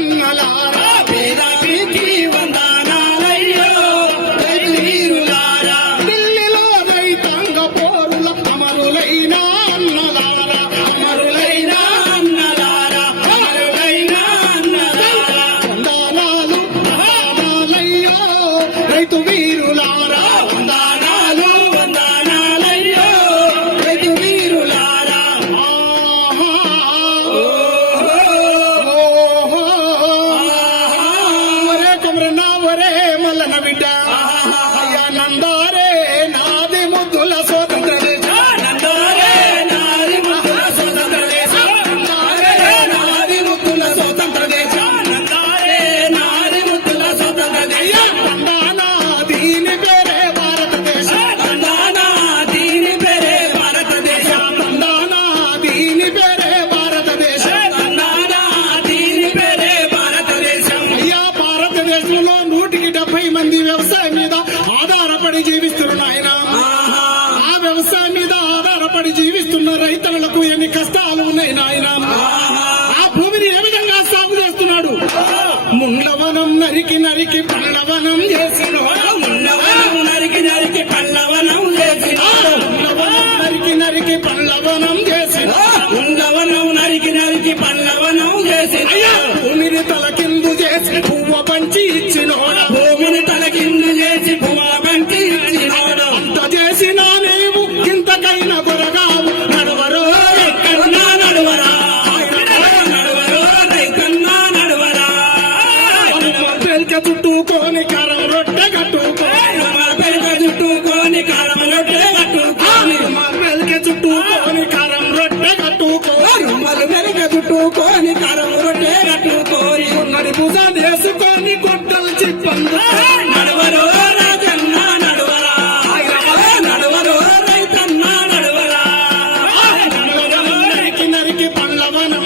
రైతన్నలారా వేదానికి వందనాలయ్యో రైతు వీరులారా. ఢిల్లీలో రైతాంగ పోరుల అమరులైన అన్నలారా అమరులైన అన్నలారా, అమరులైన అన్నలారా. వందనాలు వందనాలయ్యో రైతు వీరులారా వందనాలు వందనాలయ్యో రైతు వీరులారా. ఆహా ఒరే కొమరన్న ఒరే మల్లన బిడ్డ అయ్యా నందారే నాది ముద్దుల స్వతంత్ర దేశం నందారే నారి ముద్దుల స్వతంత్ర దేశం, నందారే నారి ముద్దుల స్వతంత్ర దేశం, నందారే నారి ముద్దుల స్వతంత్ర దేశం. తందానా దీని పేరే భారతదేశం తందానా దీని పేరే భారతదేశం, తందానా దీని పేరే భారతదేశం తందానా దీని పేరే భారతదేశం. అయ్యా భారతదేశంలో 170 మంది వ్యవసాయం మీద ఆధారపడి జీవిస్తున్నారు ఆయన ఆ వ్యవసాయం మీద ఆధారపడి జీవిస్తున్న రైతులకు ఎన్ని కష్టాలు ఉన్నాయి నాయన ఆ భూమిని ఏ విధంగా సాగు చేస్తున్నాడు ముండ్లవనం నరికి నరికి పల్లవనం చేసినోడు ఉన్నవనం నరికి నరికి పల్లవనం చేసినాడు, ముండ్లవనం నరికి నరికి పల్లవనం చేసినోడు ఉన్నవనం నరికి నరికి పల్లవనం చేసినాడు. భూమిని తలకిందు చేసి పువ్వ పంచి ఇచ్చినోడు భూమిని తలకిందు చేసి భూమా బంటి ఇచ్చినాడు. అంత చేసినా నీవు ఇంతకైనా దొరగావు నడవరో ఎక్కడున్నా నడువరా, నడువరో రైతన్నా నడువరా. పెల్క చుట్టుకొని కరం రొట్టె కట్టుకోని మన పెరక చుట్టుకొని కాలమలొట్టే కట్టుకొని, పెల్క చుట్టుకొని కరం రొట్టె కట్టుకోని రుమ్మలు పెరక చుట్టుకొని కాలము రొట్టె కట్టుకొని, ఉన్నడి భుజాన్ని వేసుకొని గొడ్డలు చిప్పందు నడువరో రాజన్నా నడువరా, నడువరో రైతన్నా నడువరా. నరికి నరికి పల్లవనం